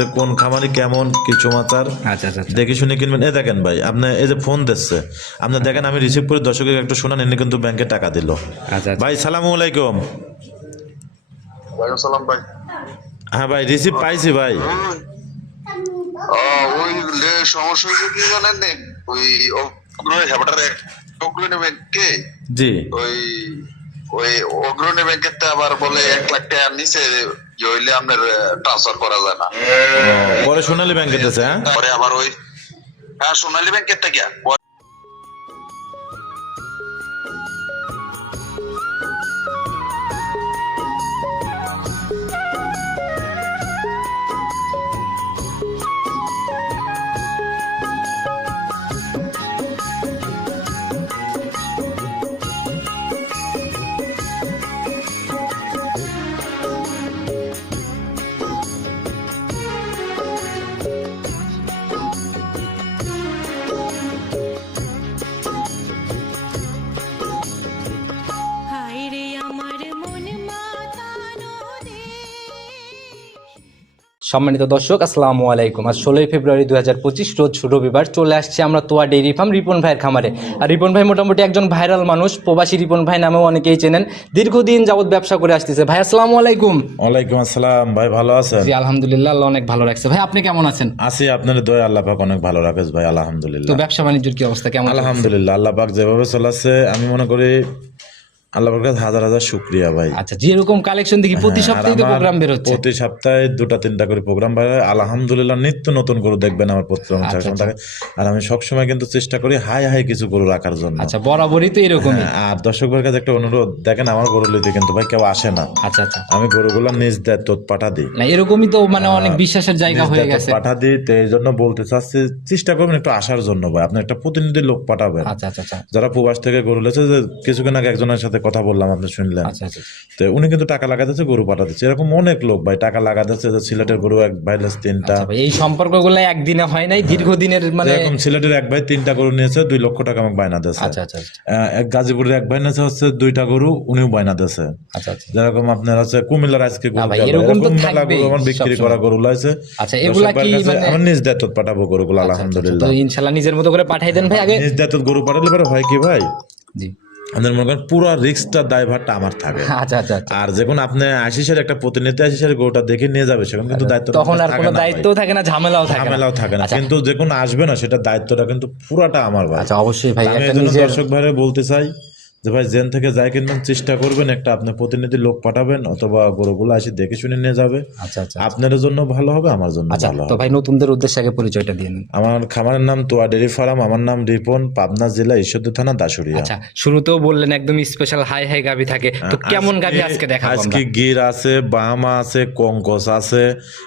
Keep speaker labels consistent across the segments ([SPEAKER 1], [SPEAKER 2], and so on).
[SPEAKER 1] যে কোন খামারি কেমন কিছু সমাচার
[SPEAKER 2] আচ্ছা আচ্ছা আচ্ছা।
[SPEAKER 1] দেখে শুনে কিনবেন। এই দেখেন ভাই আপনি এই যে ফোন দিচ্ছে আপনি দেখেন আমি রিসিভ করে দর্শকের একটু শোনান এনে কিন্তু ব্যাংকে টাকা দিল। ভাই সালাম আলাইকুম।
[SPEAKER 3] ওয়ালাইকুম সালাম ভাই।
[SPEAKER 1] হ্যাঁ ভাই রিসিভ পাইছি ভাই।
[SPEAKER 3] ওই সমস্যা কি জানেন ওই অগ্রণী হ্যাপাটারে অগ্রণী ব্যাংকে
[SPEAKER 1] জি।
[SPEAKER 3] ওই ওই অগ্রণী ব্যাংকের আবার বলে এক লাখ টাকা নিচে হইলে আপনার ট্রান্সফার করা যায় না
[SPEAKER 1] পরে সোনালী ব্যাংকে হ্যাঁ
[SPEAKER 3] পরে আবার ওই হ্যাঁ সোনালী ব্যাংকের থেকে
[SPEAKER 2] সম্মানিত দর্শক আসসালামু আলাইকুম। আজ ষোলোই ফেব্রুয়ারি দু হাজার পঁচিশ রোজ রবিবার চলে আসছে আমরা তোয়া ডেইরি ফার্ম রিপন ভাইয়ের খামারে। আর রিপন ভাই মোটামুটি একজন ভাইরাল মানুষ প্রবাসী রিপন ভাই নামেও অনেকেই চেনেন। দীর্ঘদিন যাবৎ ব্যবসা করে আসতেছে। ভাই আসসালামু আলাইকুম।
[SPEAKER 1] ওয়ালাইকুম আসসালাম। ভাই ভালো আছেন?
[SPEAKER 2] জি আলহামদুলিল্লাহ আল্লাহ অনেক ভালো রাখছে। ভাই আপনি কেমন আছেন?
[SPEAKER 1] আছি আপনার দয়া আল্লাহ পাক অনেক ভালো রাখেস ভাই আলহামদুলিল্লাহ।
[SPEAKER 2] তো ব্যবসা বাণিজ্যের কি অবস্থা? কেমন
[SPEAKER 1] আলহামদুলিল্লাহ আল্লাহ পাক যেভাবে চলাচ্ছে আমি মনে করি আল্লাহ পাকের কাছে হাজার হাজার শুক্রিয়া ভাই।
[SPEAKER 2] আচ্ছা যেরকম কালেকশন দেখি প্রতি সপ্তাহে তো প্রোগ্রাম বেরোচ্ছে।
[SPEAKER 1] প্রতি সপ্তাহে দুটা তিনটা করে প্রোগ্রাম বাইরে আলহামদুলিল্লাহ নিত্য নতুন গরু দেখবেন আমার প্রোগ্রাম
[SPEAKER 2] আচ্ছা,
[SPEAKER 1] থাকে আর আমি সবসময় কিন্তু চেষ্টা করি হাই হাই কিছু গরু রাখার জন্য।
[SPEAKER 2] আচ্ছা বরাবরই তো এরকমই।
[SPEAKER 1] হ্যাঁ, আর দর্শকদের কাছে একটা অনুরোধ দেখেন আমার গরু লইতে কিন্তু ভাই কেউ আসে না।
[SPEAKER 2] আচ্ছা আচ্ছা।
[SPEAKER 1] আমি গরুগুলো নিজ দায়িত্ব পাঠা দিই।
[SPEAKER 2] না এরকমই তো মানে অনেক বিশ্বাসের জায়গা হয়ে গেছে।
[SPEAKER 1] পাঠা দিই তো এই জন্য বলতে চাচ্ছি চেষ্টা করবেন একটু আসার জন্য ভাই। আপনি একটা প্রতিনিধি লোক পাঠাবেন।
[SPEAKER 2] আচ্ছা আচ্ছা আচ্ছা।
[SPEAKER 1] যারা প্রবাস থেকে গরু লেছে যে কিছুক্ষণ আগে একজনের সাথে কথা বললাম আপনি শুনলেন।
[SPEAKER 2] আচ্ছা আচ্ছা
[SPEAKER 1] তো উনি কিন্তু টাকা লাগাতেছে গরু পাঠাতেছে। এরকম অনেক লোক ভাই টাকা লাগাতেছে যে সিলেটের গরু এক ভাই তিনটা।
[SPEAKER 2] আচ্ছা এই সম্পর্কগুলো একদিনে হয় নাই? দীর্ঘদিনের মানে
[SPEAKER 1] এরকম সিলেটের এক ভাই তিনটা গরু নিয়েছে দুই লক্ষ টাকা আমাকে বায়না দিয়েছে।
[SPEAKER 2] আচ্ছা আচ্ছা আচ্ছা।
[SPEAKER 1] এক গাজীপুরের এক ভাই নিয়েছে হচ্ছে দুইটা গরু উনিও বায়না দিয়েছে।
[SPEAKER 2] আচ্ছা আচ্ছা।
[SPEAKER 1] যেরকম আপনার হচ্ছে কুমিল্লার আজকে
[SPEAKER 2] এরকম
[SPEAKER 1] মেলা গরু আমার বিক্রি করা গরু লাইছে।
[SPEAKER 2] আচ্ছা, এগুলা কি মানে-
[SPEAKER 1] আমার নিজ দায়িত্ব পাঠাবো গরুগুলো
[SPEAKER 2] তো
[SPEAKER 1] আলহামদুলিল্লাহ।
[SPEAKER 2] ইনশাল্লাহ নিজের মতো করে পাঠাই দেন ভাই আগে
[SPEAKER 1] নিজ দায়িত্ব গরু পাঠালে পরে হয় কি ভাই?
[SPEAKER 2] জি।
[SPEAKER 1] আমাদের মনে করেন পুরো রিক্সটা দায়ভারটা আমার থাকে।
[SPEAKER 2] আচ্ছা আচ্ছা আচ্ছা।
[SPEAKER 1] আর যখন আপনি আশিসের একটা প্রতিনিধি আশিসের গোটা দেখে নিয়ে যাবে সেখানে কিন্তু দায়িত্ব
[SPEAKER 2] তখন আর কোনো দায়িত্বও থাকে না ঝামেলাও থাকে
[SPEAKER 1] ঝামেলাও থাকে না। কিন্তু যখন আসবে না সেটা দায়িত্বটা কিন্তু পুরাটা আমার ভাই।
[SPEAKER 2] আচ্ছা অবশ্যই ভাই
[SPEAKER 1] আমি দর্শক ভাইরে বলতে চাই যে ভাই জেন থেকে যাই কিনবেন চেষ্টা করবেন একটা আপনি প্রতিনিধি লোক পাঠাবেন অথবা গরুগুলো আসি দেখে শুনে নিয়ে যাবে।
[SPEAKER 2] আচ্ছা আচ্ছা
[SPEAKER 1] আপনার জন্য ভালো হবে আমার জন্য
[SPEAKER 2] আচ্ছা
[SPEAKER 1] ভালো
[SPEAKER 2] তো ভাই নতুনদের উদ্দেশ্যে আগে পরিচয়টা দিয়ে নিন।
[SPEAKER 1] আমার খামারের নাম তোয়া ডেরি ফার্ম আমার নাম রিপন পাবনা জেলা ঈশ্বরদী থানা দাসুরিয়া
[SPEAKER 2] আচ্ছা শুরুতেও বললেন একদম স্পেশাল হাই হাই গাভি থাকে। তো কেমন গাভি আজকে আমরা?
[SPEAKER 1] আজকে গির আছে বাহামা আছে কঙ্কস আছে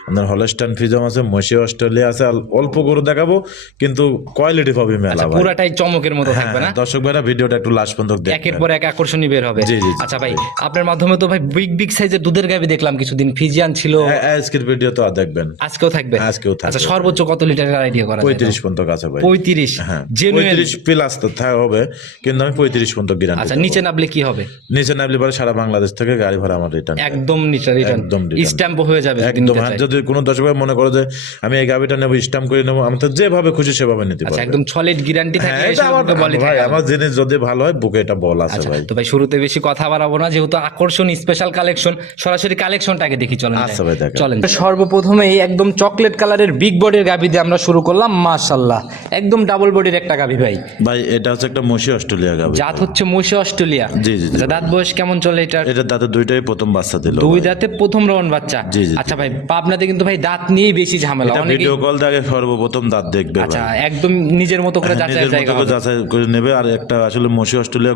[SPEAKER 1] আপনার হলস্টান ফিজম আছে মসি অস্ট্রেলিয়া আছে অল্প গরু দেখাবো কিন্তু কোয়ালিটি পাবি মেলা
[SPEAKER 2] আচ্ছা পুরাটাই চমকের মতো থাকবে না?
[SPEAKER 1] হ্যাঁ, দর্শক ভাইরা ভিডিওটা একটু লাস্ট পর্যন্ত
[SPEAKER 2] একের পর এক আকর্ষণীয় বের হবে। আচ্ছা ভাই আপনার মাধ্যমে তো ভাই বিগ বিগ সাইজের দুধের গাভি দেখলাম কিছুদিন ফিজিয়ান ছিল।
[SPEAKER 1] আজকের ভিডিও তো আর দেখবেন।
[SPEAKER 2] আজকেও থাকবে?
[SPEAKER 1] আজকেও থাকবে।
[SPEAKER 2] আচ্ছা সর্বোচ্চ কত লিটারের আইডিয়া করা যায়?
[SPEAKER 1] পঁয়ত্রিশ পর্যন্ত কাছে ভাই
[SPEAKER 2] পঁয়ত্রিশ?
[SPEAKER 1] হ্যাঁ
[SPEAKER 2] জেনুইন
[SPEAKER 1] পঁয়ত্রিশ প্লাস তো থা- হবে কিন্তু আমি পঁয়ত্রিশ পর্যন্ত গ্যারান্টি
[SPEAKER 2] আচ্ছা নিচে নামলে কি হবে?
[SPEAKER 1] নিচে নামলে পরে সারা বাংলাদেশ থেকে গাড়ি ভাড়া আমার রিটার্ন
[SPEAKER 2] একদম নিচে রিটার্ন
[SPEAKER 1] একদম
[SPEAKER 2] স্ট্যাম্প হয়ে যাবে
[SPEAKER 1] একদম হ্যাঁ। যদি কোনো দর্শক মনে করে যে আমি এই গাড়িটা নেব স্ট্যাম্প করে নেব আমি তো যেভাবে খুশি সেভাবে নিতে
[SPEAKER 2] আচ্ছা
[SPEAKER 1] পারব।
[SPEAKER 2] একদম সলিড গ্যারান্টি থাকে
[SPEAKER 1] হ্যাঁ আমার ভাই আমার জিনিস যদি ভালো হয় বুকে এটা বল আছে
[SPEAKER 2] আচ্ছা
[SPEAKER 1] ভাই।
[SPEAKER 2] তো ভাই শুরুতে বেশি কথা বাড়াবো না যেহেতু আকর্ষণ স্পেশাল কালেকশন সরাসরি কালেকশনটাকে দেখি চলেন
[SPEAKER 1] আচ্ছা ভাই, দেখেন।
[SPEAKER 2] চলেন। সর্বপ্রথমেই একদম চকলেট কালারের বিগ বডির গাভি দিয়ে আমরা শুরু করলাম মাশাল্লাহ একদম ডাবল বডির একটা গাভি ভাই।
[SPEAKER 1] ভাই এটা হচ্ছে একটা মসি অস্ট্রেলিয়া গাবি।
[SPEAKER 2] জাত হচ্ছে মহিষা অস্ট্রেলিয়া।
[SPEAKER 1] জি, জি, জি।
[SPEAKER 2] আচ্ছা, দাঁত বয়স কেমন চলে এটার?
[SPEAKER 1] এটা দাঁতে দুইটাই প্রথম বাচ্চা দিল
[SPEAKER 2] দুই দাঁতে প্রথম রাউন্ড বাচ্চা।
[SPEAKER 1] জি, জি।
[SPEAKER 2] আচ্ছা ভাই পাবনাতে কিন্তু ভাই দাঁত নিয়েই বেশি ঝামেলা
[SPEAKER 1] এটা
[SPEAKER 2] অনেকে
[SPEAKER 1] ভিডিও কল দেখে সর্বপ্রথম দাঁত দেখবে ভাই।
[SPEAKER 2] আচ্ছা একদম নিজের মতো করে যাচাই
[SPEAKER 1] মতো করে যাচাই করে নেবে আর একটা আসলে মসি অস্ট্রেলিয়া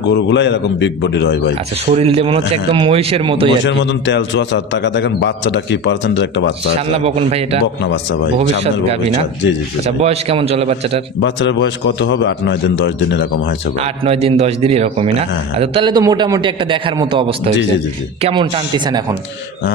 [SPEAKER 1] এরকম বিগ হয় ভাই।
[SPEAKER 2] আচ্ছা শরীর হচ্ছে একদম মহিষের আর
[SPEAKER 1] মহিষের মতন তেল চার টাকা দেখেন বাচ্চাটা কি পার্সেন্টের একটা বাচ্চা
[SPEAKER 2] বকন ভাই এটা?
[SPEAKER 1] বকনা বাচ্চা ভাই সামনের
[SPEAKER 2] না?
[SPEAKER 1] জি জি
[SPEAKER 2] আচ্ছা বয়স কেমন চলে বাচ্চাটার?
[SPEAKER 1] বাচ্চার বয়স কত হবে? আট নয় দিন দশ দিন এরকম হয়েছে ভাই।
[SPEAKER 2] আট নয় দিন দশ দিন এরকমই না? আচ্ছা তাহলে তো মোটামুটি একটা দেখার মতো অবস্থা
[SPEAKER 1] জি, জি, জি।
[SPEAKER 2] কেমন টানতেছেন এখন?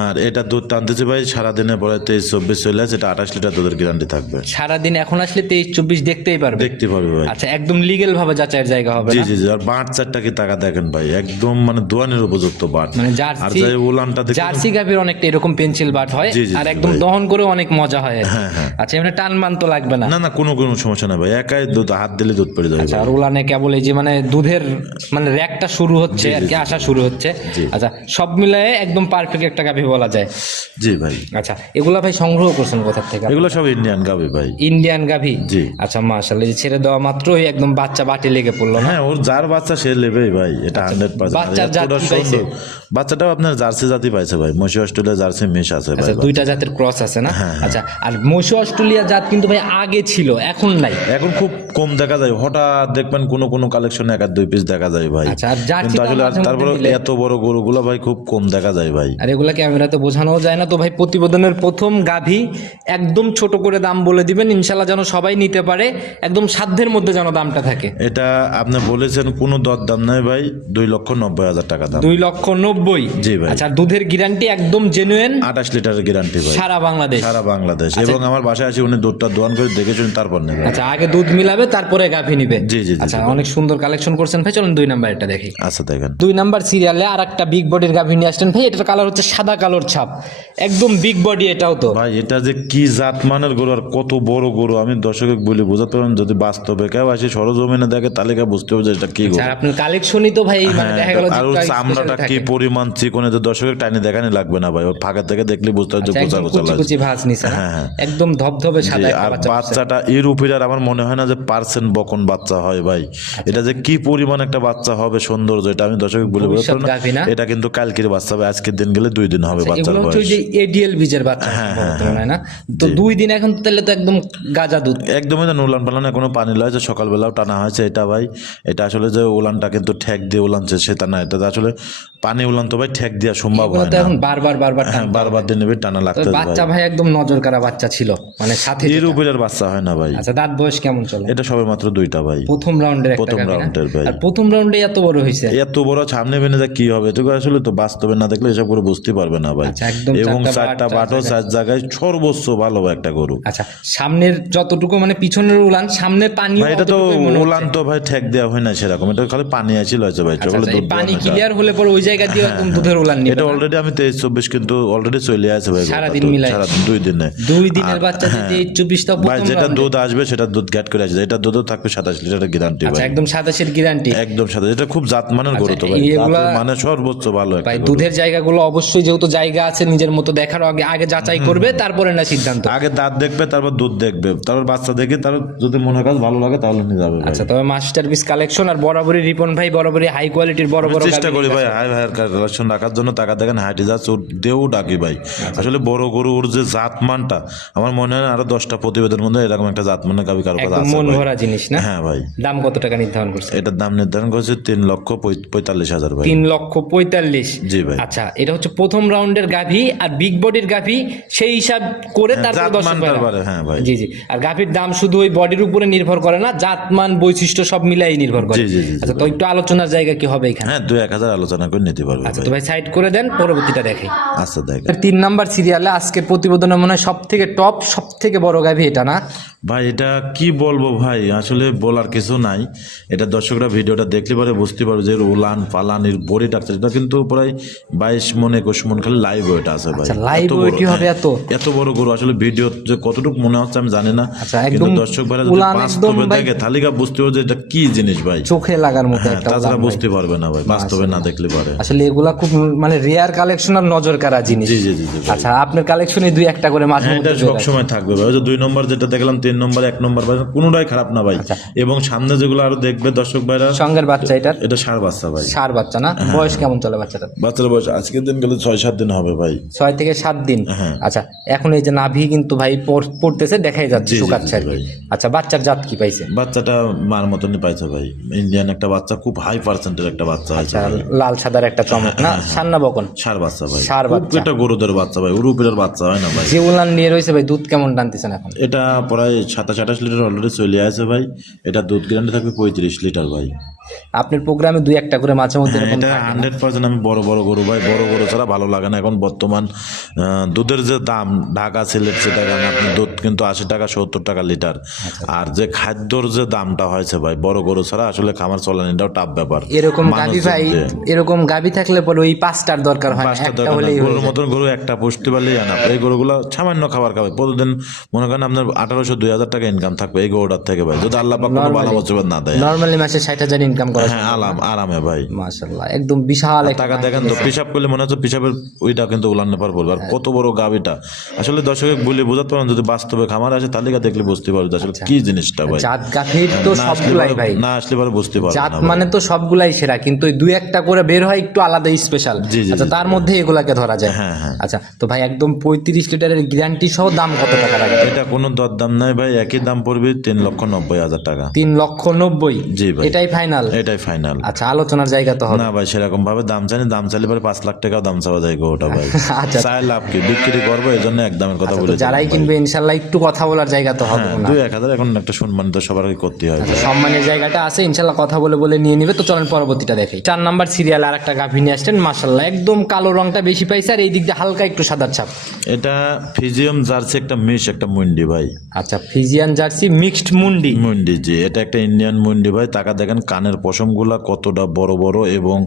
[SPEAKER 1] আর এটা দুধ টানতেছে ভাই সারাদিনে পরে তেইশ চব্বিশ চলে আসে এটা আঠাশ লিটার দুধের গ্যারান্টি থাকবে।
[SPEAKER 2] সারাদিন এখন আসলে তেইশ চব্বিশ দেখতেই পারবে।
[SPEAKER 1] দেখতে পারবে ভাই।
[SPEAKER 2] আচ্ছা একদম লিগেল ভাবে যাচাইয়ের জায়গা হবে
[SPEAKER 1] জি জি জি আর বাঁট চারটা কি টাকা দেখেন ভাই একদম মানে দোয়ানের উপযুক্ত বাট
[SPEAKER 2] মানে
[SPEAKER 1] আর যে উলানটা দেখুন।
[SPEAKER 2] জার্সি গাভীর অনেকটা এরকম পেন্সিল বাট হয় আর একদম দহন করে অনেক মজা হয়।
[SPEAKER 1] হ্যাঁ, হ্যাঁ।
[SPEAKER 2] আচ্ছা এমনি টান মান তো লাগবে না।
[SPEAKER 1] না না কোনো কোনো সমস্যা না ভাই একাই দুধ হাত দিলে দুধ পড়ে যাবে
[SPEAKER 2] আচ্ছা আর উলানে কেবল এই যে মানে দুধের মানে র্যাকটা শুরু হচ্ছে আর কি আসা শুরু হচ্ছে। আচ্ছা সব মিলিয়ে একদম পারফেক্ট একটা গাভী বলা যায়।
[SPEAKER 1] জি ভাই।
[SPEAKER 2] আচ্ছা এগুলা ভাই সংগ্রহ করছেন কোথা থেকে
[SPEAKER 1] এগুলো সব ইন্ডিয়ান গাবি ভাই।
[SPEAKER 2] ইন্ডিয়ান গাভী?
[SPEAKER 1] জি।
[SPEAKER 2] আচ্ছা মাশাআল্লাহ ছেড়ে দেওয়া মাত্রই একদম বাচ্চা বাটে লেগে পড়ল
[SPEAKER 1] হ্যাঁ ওর যার বাচ্চা সে নেবেই ভাই এটা হান্ড্রেড
[SPEAKER 2] আচ্ছা, পাইছে?
[SPEAKER 1] বাচ্চাটাও আপনার জার্সি জাতি পাইছে ভাই অস্ট্রেলিয়া জার্সি মিশ আছে ভাই
[SPEAKER 2] আচ্ছা দুইটা জাতের ক্রস আছে না?
[SPEAKER 1] হ্যাঁ,
[SPEAKER 2] আচ্ছা আর অস্ট্রেলিয়া জাত কিন্তু ভাই আগে ছিল এখন নাই।
[SPEAKER 1] এখন খুব কম দেখা যায়। হঠাৎ দেখবেন কোনো কোনো কালেকশনে এক আর দুই পিস দেখা যায় ভাই।
[SPEAKER 2] আচ্ছা,
[SPEAKER 1] কিন্তু আসলে তারপরে এত বড় গরুগুলো ভাই খুব কম দেখা যায় ভাই।
[SPEAKER 2] আর এগুলা ক্যামেরাতে বোঝানো যায় না। তো ভাই প্রতিবেদনের প্রথম গাভী একদম ছোট করে দাম বলে দিবেন। ইনশাল্লাহ যেন সবাই নিতে পারে। একদম সাধ্যের মধ্যে যেন দামটা থাকে।
[SPEAKER 1] এটা আপনি বলেছেন কোনো দর দাম ভাই দুই লক্ষ নব্বই হাজার টাকা দাম।
[SPEAKER 2] দুই লক্ষ নব্বই?
[SPEAKER 1] জি ভাই।
[SPEAKER 2] আচ্ছা দুধের গ্যারান্টি একদম জেনুইন
[SPEAKER 1] আঠাশ লিটারের গ্যারান্টি ভাই।
[SPEAKER 2] সারা বাংলাদেশ?
[SPEAKER 1] সারা বাংলাদেশ। এবং আমার বাসায় আসি উনি দুধটা দোয়ান করে দেখে শুনে তারপর নেবে।
[SPEAKER 2] আচ্ছা আগে দুধ মিলাবে তারপরে গাভী নিবে?
[SPEAKER 1] জি, জি,
[SPEAKER 2] আচ্ছা অনেক সুন্দর কালেকশন করছেন ভাই চলুন দুই নাম্বার এটা দেখি।
[SPEAKER 1] আচ্ছা দেখেন।
[SPEAKER 2] দুই নাম্বার সিরিয়ালে আর একটা বিগ বডির গাভী নিয়ে আসছেন ভাই এটার কালার হচ্ছে সাদা কালোর ছাপ। একদম বিগ বডি এটাও তো।
[SPEAKER 1] ভাই এটা যে কি জাত মানের গরু আর কত বড় গরু আমি দর্শকে বলি বোঝাতে পারবেন যদি বাস্তবে কেউ আসে সরজমিনে দেখে তালিকা বুঝতে হবে যে এটা কি গরু।
[SPEAKER 2] আর কালেকশনই তো ভাই মানে
[SPEAKER 1] হ্যাঁ,
[SPEAKER 2] দেখা গেল
[SPEAKER 1] আর চামড়াটা কি পরিমাণ চিকনে তো দর্শকের টাইনে দেখানি লাগবে না ভাই ওর ফাঁকা থেকে দেখলে বুঝতে হবে
[SPEAKER 2] আচ্ছা,
[SPEAKER 1] গোছা গোছা
[SPEAKER 2] কুচি
[SPEAKER 1] লাগছে।
[SPEAKER 2] কুচি ভাঁজ নিছে?
[SPEAKER 1] হ্যাঁ, হ্যাঁ।
[SPEAKER 2] একদম ধবধবে সাদা
[SPEAKER 1] আর বাচ্চাটা আর আমার মনে হয় না যে পার্সেন্ট বকন বাচ্চা হয় ভাই।
[SPEAKER 2] আচ্ছা।
[SPEAKER 1] এটা যে কি পরিমাণ একটা বাচ্চা হবে সৌন্দর্য এটা আমি দর্শক বলে
[SPEAKER 2] ভবিষ্যৎ
[SPEAKER 1] না। এটা কিন্তু কালকের বাচ্চা হবে আজকের দিন গেলে দুই দিন হবে
[SPEAKER 2] এগুলো
[SPEAKER 1] বয়স।
[SPEAKER 2] যে এডিএল বীজের বাচ্চা না? তো দুই দিন এখন তাহলে তো একদম গাজা দুধ।
[SPEAKER 1] একদমই তো উলান পালান কোনো পানি লয় যে সকালবেলাও টানা হয়েছে এটা ভাই এটা আসলে যে উলানটা কিন্তু ঠেক দিয়ে সেটা না এটা তো আসলে পানি উলান তো ভাই ঠেক দেওয়া সম্ভব হয় না।
[SPEAKER 2] এখন বারবার বারবার
[SPEAKER 1] বারবার দিন নেবে টানা। লাগতে
[SPEAKER 2] বাচ্চা ভাই একদম নজর কারা বাচ্চা ছিল মানে সাথে
[SPEAKER 1] এর উপরে আর বাচ্চা হয় না ভাই।
[SPEAKER 2] আচ্ছা দাঁত বয়স কেমন চলে?
[SPEAKER 1] এটা সবে মাত্র দুইটা ভাই।
[SPEAKER 2] প্রথম রাউন্ডের একটা
[SPEAKER 1] প্রথম রাউন্ডের ভাই।
[SPEAKER 2] আর প্রথম রাউন্ডে এত বড় হয়েছে?
[SPEAKER 1] এত বড় সামনে বেনে যা কি হবে? এটুকু আসলে তো বাস্তবে না দেখলে এসব করে বুঝতে পারবে না ভাই।
[SPEAKER 2] আচ্ছা,
[SPEAKER 1] এবং
[SPEAKER 2] চারটা বাট, চার
[SPEAKER 1] জায়গায় সর্বোচ্চ ভালো একটা গরু।
[SPEAKER 2] আচ্ছা সামনের যতটুকু মানে পিছনের উলান সামনে পানি
[SPEAKER 1] ভাই এটা তো উলান তো ভাই ঠেক দেওয়া হয় না সেরকম। এটা খালি পানি আছিল হয়েছে ভাই চকলে
[SPEAKER 2] আচ্ছা, পানি। ক্লিয়ার হলে পরে ওই জায়গা দিয়ে একদম দুধের উলান নিবে
[SPEAKER 1] এটা অলরেডি আমি তেইশ চব্বিশ কিন্তু অলরেডি চলে আছে ভাই।
[SPEAKER 2] সারাদিন
[SPEAKER 1] দুধ
[SPEAKER 2] মিলাই।
[SPEAKER 1] সারাদিন দুই দিনে।
[SPEAKER 2] দুই দিনের বাচ্চা যদি এই চব্বিশটা
[SPEAKER 1] ভাই যেটা দুধ আসবে সেটা দুধ গ্যাট করে আসবে এটা দুধও থাকবে সাতাশ লিটারের গ্যারান্টি
[SPEAKER 2] আচ্ছা
[SPEAKER 1] ভাই।
[SPEAKER 2] একদম সাতাশের গ্যারান্টি
[SPEAKER 1] একদম সাদা এটা খুব জাত মানের গরু তো ভাই।
[SPEAKER 2] আচ্ছা,
[SPEAKER 1] মানে সর্বোচ্চ ভালো
[SPEAKER 2] ভাই দুধের জায়গাগুলো অবশ্যই যেহেতু জায়গা আছে নিজের মতো দেখার আগে আগে যাচাই করবে তারপরে না সিদ্ধান্ত।
[SPEAKER 1] আগে দাঁত দেখবে তারপর দুধ দেখবে। তারপর বাচ্চা দেখে তার যদি মনে কাজ ভালো লাগে তাহলে নিয়ে যাবে
[SPEAKER 2] আচ্ছা তবে মাস্টার পিস কালেকশন আর বরাবরই রিপন ভাই বরাবরই হাই কোয়ালিটির বড় বড়
[SPEAKER 1] চেষ্টা করি ভাই। হাই ভাইয়ের কালেকশন রাখার জন্য টাকা দেখেন হাইটি যা চোর দেও ডাকি ভাই। আসলে বড় গরুর যে জাত মানটা আমার মনে হয় আরও দশটা প্রতিবেদনের মধ্যে এরকম একটা জাত মানের গাবি
[SPEAKER 2] কারও
[SPEAKER 1] আছে
[SPEAKER 2] মন ভরা জিনিস না?
[SPEAKER 1] হ্যাঁ ভাই।
[SPEAKER 2] দাম কত টাকা নির্ধারণ করছে
[SPEAKER 1] এটার দাম নির্ধারণ করেছে তিন লক্ষ পঁয়তাল্লিশ হাজার ভাই।
[SPEAKER 2] তিন লক্ষ পঁয়তাল্লিশ?
[SPEAKER 1] জি ভাই।
[SPEAKER 2] আচ্ছা এটা হচ্ছে প্রথম রাউন্ডের গাভী আর বিগ বডির গাভী সেই হিসাব করে
[SPEAKER 1] হ্যাঁ,
[SPEAKER 2] তারপর
[SPEAKER 1] জাতমানটার হ্যাঁ ভাই।
[SPEAKER 2] জি জি। আর গাভীর দাম শুধু ওই বডির উপরে নির্ভর করে না জাতমান বৈশিষ্ট্য সব মিলাই নির্ভর করে। আচ্ছা তো একটু আলোচনার জায়গা কি হবে এখানে?
[SPEAKER 1] হ্যাঁ দুই এক হাজার আলোচনা করে নিতে পারবে
[SPEAKER 2] আচ্ছা
[SPEAKER 1] ভাই।
[SPEAKER 2] তো ভাই সাইড করে দেন পরবর্তীটা দেখে।
[SPEAKER 1] আচ্ছা দেখ
[SPEAKER 2] তিন নাম্বার সিরিয়ালে আজকের প্রতিবেদনে মনে হয় সব থেকে টপ সব থেকে বড় গাভী এটা না?
[SPEAKER 1] ভাই এটা কি বলব ভাই? আসলে বলার কিছু নাই। এটা দর্শকরা ভিডিওটা দেখলে পরে বুঝতে পারবে যে উলান পালান এর বডি টাকছে এটা কিন্তু প্রায় বাইশ মন একুশ মন খালি লাইভ ওয়েট আছে ভাই।
[SPEAKER 2] আচ্ছা, live
[SPEAKER 1] এত বড়,
[SPEAKER 2] হবে
[SPEAKER 1] হ্যাঁ,
[SPEAKER 2] এত?
[SPEAKER 1] এত বড় গরু। আসলে ভিডিও যে কতটুকু মনে হচ্ছে আমি জানি না।
[SPEAKER 2] আচ্ছা,
[SPEAKER 1] কিন্তু
[SPEAKER 2] একদম
[SPEAKER 1] দর্শক ভাইরা যদি বাস্তবে দেখে তালিকা বুঝতে পারবে যে এটা কি জিনিস ভাই?
[SPEAKER 2] চোখে লাগার মতো
[SPEAKER 1] হ্যাঁ তাছাড়া বুঝতে পারবে না ভাই বাস্তবে না দেখলে পারে।
[SPEAKER 2] আসলে এগুলা খুব মানে রেয়ার কালেকশন আর নজর কারা জিনিস।
[SPEAKER 1] জি জি জি
[SPEAKER 2] আচ্ছা আপনার কালেকশনে দুই একটা করে মাঝে
[SPEAKER 1] হ্যাঁ এটা
[SPEAKER 2] হয়।
[SPEAKER 1] সবসময় থাকবে ভাই। ওই যে দুই নম্বর যেটা দেখলাম তিন নম্বর এক নম্বর ভাই কোনোটাই খারাপ না ভাই।
[SPEAKER 2] আচ্ছা।
[SPEAKER 1] এবং সামনে যেগুলো আরও দেখবে দর্শক ভাইরা
[SPEAKER 2] সঙ্গের বাচ্চা এটার?
[SPEAKER 1] এটা সার বাচ্চা ভাই।
[SPEAKER 2] সার বাচ্চা না?
[SPEAKER 1] হ্যাঁ।
[SPEAKER 2] বয়স কেমন চলে বাচ্চাটা
[SPEAKER 1] বাচ্চার বয়স আজকের দিন গেলে ছয় সাত দিন হবে ভাই।
[SPEAKER 2] ছয় থেকে সাত দিন?
[SPEAKER 1] হ্যাঁ।
[SPEAKER 2] আচ্ছা এখন এই যে নাভি কিন্তু ভাই পড়- পড়তেছে দেখাই যাচ্ছে শুকাচ্ছে আর কি। আচ্ছা বাচ্চার জাত কি পাইছে?
[SPEAKER 1] বাচ্চাটা মার মতনই পাইছে ভাই। ইন্ডিয়ান একটা বাচ্চা খুব হাই পার্সেন্টের একটা বাচ্চা হয়েছে
[SPEAKER 2] আচ্ছা লাল সাদার একটা চমক। না সান্না বকন।
[SPEAKER 1] সার বাচ্চা ভাই। সার
[SPEAKER 2] বাচ্চা।
[SPEAKER 1] এটা গরুদের বাচ্চা ভাই উরুপের বাচ্চা হয় না ভাই?
[SPEAKER 2] যে উলান নিয়ে রয়েছে ভাই দুধ কেমন টানতেছেন এখন?
[SPEAKER 1] এটা প্রায় সাতাশ আঠাশ লিটার অলরেডি চলে আছে ভাই। এটা দুধ গ্যারান্টি থাকবে পঁয়ত্রিশ লিটার ভাই।
[SPEAKER 2] আপনার প্রোগ্রামে দুই একটা করে মাঝে মধ্যে এরকম
[SPEAKER 1] এটা? হান্ড্রেড পার্সেন্ট আমি বড় বড় গরু ভাই বড় গরু ছাড়া ভালো লাগে না এখন বর্তমান দুধের যে দাম ঢাকা সিলেট সেটাখানে আপনি দুধ কিন্তু আশি টাকা সত্তর টাকা লিটার
[SPEAKER 2] আচ্ছা।
[SPEAKER 1] আর যে খাদ্যর যে দামটা হয়েছে ভাই বড় গরু ছাড়া আসলে খামার চলানিটাও টাফ ব্যাপার
[SPEAKER 2] এরকম গাবি ভাই এরকম গাবি থাকলে পরে ওই পাঁচটার দরকার হয় একটা হলেই
[SPEAKER 1] গরুর। মতন গরু একটা পুষ্টি পারলেই আনা এই গরুগুলো সামান্য খাবার খাবে প্রতিদিন মনে করেন আপনার আঠারোশো দুই হাজার টাকা ইনকাম থাকবে এই গরুটার থেকে ভাই যদি আল্লাহ পাক কোনো ভালো না দেয়
[SPEAKER 2] নর্মালি মাসে ষাট হাজার ইনকাম করা
[SPEAKER 1] হ্যাঁ আলাম আরামে ভাই।
[SPEAKER 2] মাশাল্লাহ একদম বিশাল
[SPEAKER 1] টাকা দেখেন তো পিসাব করলে মনে হচ্ছে পিসাবের ওইটা কিন্তু পড়বে আর কত বড় গাবিটা আসলে দর্শকে বলে বোঝাতে পারেন যদি বাস্তবে খামার আসে তালিকা দেখলে বুঝতে পারবে আসলে কি জিনিসটা ভাই।
[SPEAKER 2] জাত গাভীর তো সবগুলাই ভাই।
[SPEAKER 1] না আসলে পরে বুঝতে পারবে
[SPEAKER 2] জাত মানে তো সবগুলাই সেরা কিন্তু দুই একটা করে বের হয় একটু আলাদা স্পেশাল আচ্ছা তার মধ্যে এগুলাকে ধরা যায়।
[SPEAKER 1] হ্যাঁ, হ্যাঁ।
[SPEAKER 2] আচ্ছা তো ভাই একদম পঁয়ত্রিশ লিটারের গ্যারান্টি সহ দাম কত টাকা রাখবে
[SPEAKER 1] এটা কোনো দর দাম নাই ভাই একই দাম পড়বে তিন লক্ষ নব্বই হাজার টাকা।
[SPEAKER 2] তিন লক্ষ নব্বই?
[SPEAKER 1] জি ভাই।
[SPEAKER 2] এটাই ফাইনাল
[SPEAKER 1] এটাই ফাইনাল
[SPEAKER 2] আচ্ছা আলোচনার জায়গা তো হবে।
[SPEAKER 1] না ভাই সেরকম ভাবে দাম চাইনি দাম চাইলে পরে পাঁচ লাখ টাকাও দাম চাওয়া যায় ওটা ভাই।
[SPEAKER 2] আচ্ছা।
[SPEAKER 1] চাই লাভ কি? বিক্রি করব এই জন্য এক দামের কথা
[SPEAKER 2] তো
[SPEAKER 1] বলে
[SPEAKER 2] যারাই কিনবে ইনশাল্লাহ একটু কথা বলার জায়গা তো হবে
[SPEAKER 1] হ্যাঁ
[SPEAKER 2] না
[SPEAKER 1] দুই এক হাজার এখন একটা সম্মানিত সবার করতে হয়।
[SPEAKER 2] সম্মানের জায়গাটা আছে ইনশাল্লাহ কথা বলে বলে নিয়ে নিবে। তো চলেন পরবর্তীটা দেখে। চার নাম্বার সিরিয়াল আর একটা গাভী নিয়ে আসছেন মাসাল্লাহ একদম কালো রংটা বেশি পাইছে আর এই দিক দিয়ে হালকা একটু সাদার ছাপ।
[SPEAKER 1] এটা ফিজিয়াম জার্সি একটা মিশ একটা মুন্ডি ভাই।
[SPEAKER 2] আচ্ছা ফিজিয়ান জার্সি মিক্সড মুন্ডি।
[SPEAKER 1] মুন্ডি জি। এটা একটা ইন্ডিয়ান মুন্ডি ভাই। টাকা দেখেন কানের পশমগুলা কতটা বড় বড় এবং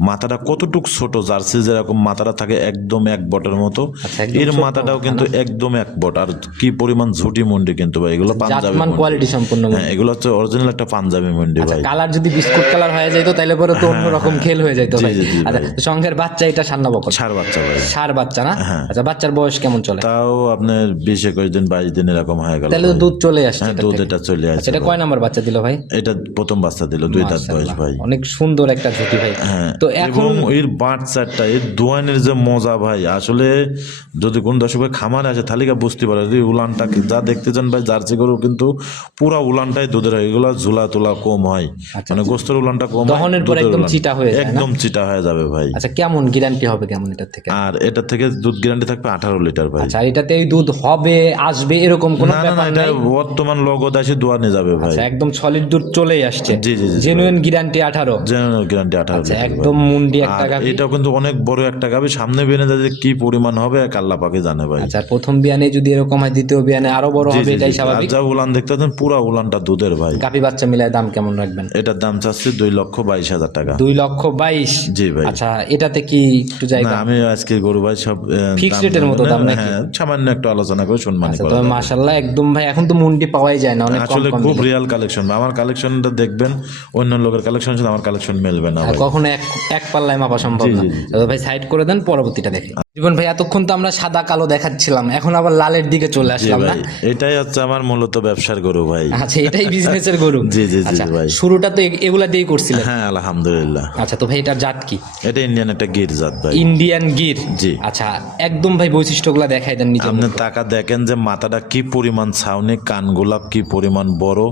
[SPEAKER 1] মাথাটা কতটুক ছোট জার্সি যেরকম মাথাটা থাকে একদম এক বটের মতো।
[SPEAKER 2] আচ্ছা,
[SPEAKER 1] এর মাথাটাও কিন্তু একদম এক বট। আর কি পরিমাণ ঝুটি মুন্ডি কিন্তু ভাই এগুলো পাঞ্জাবি
[SPEAKER 2] কোয়ালিটি সম্পূর্ণ
[SPEAKER 1] হ্যাঁ এগুলো হচ্ছে অরিজিনাল একটা পাঞ্জাবি মুন্ডি ভাই।
[SPEAKER 2] কালার যদি বিস্কুট কালার হয়ে যাইতো তাহলে পরে তো অন্যরকম খেল হয়ে যাইতো
[SPEAKER 1] জি,
[SPEAKER 2] ভাই। আচ্ছা। সঙ্গের বাচ্চা এটা সান্না বকর
[SPEAKER 1] সার বাচ্চা ভাই।
[SPEAKER 2] সার বাচ্চা না?
[SPEAKER 1] হ্যাঁ।
[SPEAKER 2] আচ্ছা বাচ্চার বয়স কেমন চলে?
[SPEAKER 1] তাও আপনার বিশ একুশ দিন বাইশ দিন এরকম হয়ে গেল
[SPEAKER 2] তাহলে দুধ চলে আসছে
[SPEAKER 1] হ্যাঁ দুধ এটা চলে
[SPEAKER 2] আচ্ছা
[SPEAKER 1] আসছে
[SPEAKER 2] এটা কয় নাম্বার বাচ্চা দিল ভাই?
[SPEAKER 1] এটা প্রথম বাচ্চা দিল দুই ভাই
[SPEAKER 2] অনেক সুন্দর একটা ভাই।
[SPEAKER 1] হ্যাঁ
[SPEAKER 2] তো এখন
[SPEAKER 1] এর এর দোয়ানের যে মজা ভাই আসলে যদি কোন দর্শক ভাই খামারে আসে তাহলে বুঝতে পারে যে উলানটা যা দেখতে চান ভাই জার্সি গরু কিন্তু পুরা উলানটাই দুধের হয়। এগুলো ঝুলা তুলা কম হয়। মানে গোস্তের উলানটা কম
[SPEAKER 2] আচ্ছা, দহনের পর একদম চিটা হয়ে যায়,
[SPEAKER 1] একদম চিটা হয়ে যাবে ভাই।
[SPEAKER 2] আচ্ছা কেমন গ্যারান্টি হবে কেমন এটার থেকে?
[SPEAKER 1] আর এটা থেকে দুধ গ্যারান্টি থাকবে আঠারো লিটার ভাই।
[SPEAKER 2] আচ্ছা এটাতে এই দুধ হবে আসবে এরকম কোনো
[SPEAKER 1] না না বর্তমান লগদ আসে দোয়ানে যাবে ভাই।
[SPEAKER 2] আচ্ছা একদম সলিড দুধ চলেই আসছে।
[SPEAKER 1] জি, জি, জি,
[SPEAKER 2] জেনুইন গ্যারান্টি আঠারো।
[SPEAKER 1] জেনারেল গ্যারান্টি আঠারো
[SPEAKER 2] আচ্ছা। একদম মুন্ডি একটা গাভী।
[SPEAKER 1] এটাও কিন্তু অনেক বড় একটা গাবি সামনে কি পরিমাণ হবে এক আল্লাহ পাকে জানে ভাই।
[SPEAKER 2] আচ্ছা প্রথম বিয়ানে যদি এরকম হয় দ্বিতীয় বিয়ানে আরও বড় হবে এটাই স্বাভাবিক।
[SPEAKER 1] যা উলান পুরা উলানটা দুধের ভাই।
[SPEAKER 2] গাভী বাচ্চা মিলায় দাম কেমন রাখবেন?
[SPEAKER 1] এটার দাম চাচ্ছি দুই লক্ষ বাইশ হাজার টাকা।
[SPEAKER 2] দুই লক্ষ বাইশ?
[SPEAKER 1] জি ভাই।
[SPEAKER 2] আচ্ছা এটাতে কি একটু যাই
[SPEAKER 1] না আমি আজকে গরু ভাই সব
[SPEAKER 2] rate এর মতো দাম নাকি?
[SPEAKER 1] হ্যাঁ সামান্য একটু আলোচনা করে সম্মানী
[SPEAKER 2] আচ্ছা তবে
[SPEAKER 1] যাবে।
[SPEAKER 2] একদম ভাই এখন তো মুন্ডি পাওয়াই যায় না অনেক কম
[SPEAKER 1] আসলে খুব। রিয়াল কালেকশন আমার কালেকশনটা দেখবেন অন্য লোকের কালেকশন সাথে আমার কালেকশন মিলবে না
[SPEAKER 2] কখনো এক এক পাল্লায় মাপা সম্ভব না। তবে ভাই সাইড করে দেন পরবর্তীটা দেখে। জীবন ভাই এতক্ষণ তো আমরা সাদা কালো দেখাচ্ছিলাম এখন আবার লালের দিকে চলে আসলাম না?
[SPEAKER 1] এটাই হচ্ছে আমার মূলত ব্যবসার গরু ভাই।
[SPEAKER 2] আচ্ছা এটাই বিজনেসের গরু?
[SPEAKER 1] জি, জি, জি,
[SPEAKER 2] আচ্ছা
[SPEAKER 1] ভাই।
[SPEAKER 2] শুরুটা তো এগুলা দিয়েই করছিলেন?
[SPEAKER 1] হ্যাঁ আলহামদুলিল্লাহ।
[SPEAKER 2] আচ্ছা তো ভাই এটার জাত কি?
[SPEAKER 1] এটা ইন্ডিয়ান একটা গির জাত ভাই।
[SPEAKER 2] ইন্ডিয়ান গির?
[SPEAKER 1] জি।
[SPEAKER 2] আচ্ছা একদম ভাই বৈশিষ্ট্যগুলা দেখাই দেন নিজে
[SPEAKER 1] আপনি টাকা দেখেন যে মাথাটা কি পরিমাণ ছাউনি কানগুলা কি পরিমাণ বড়।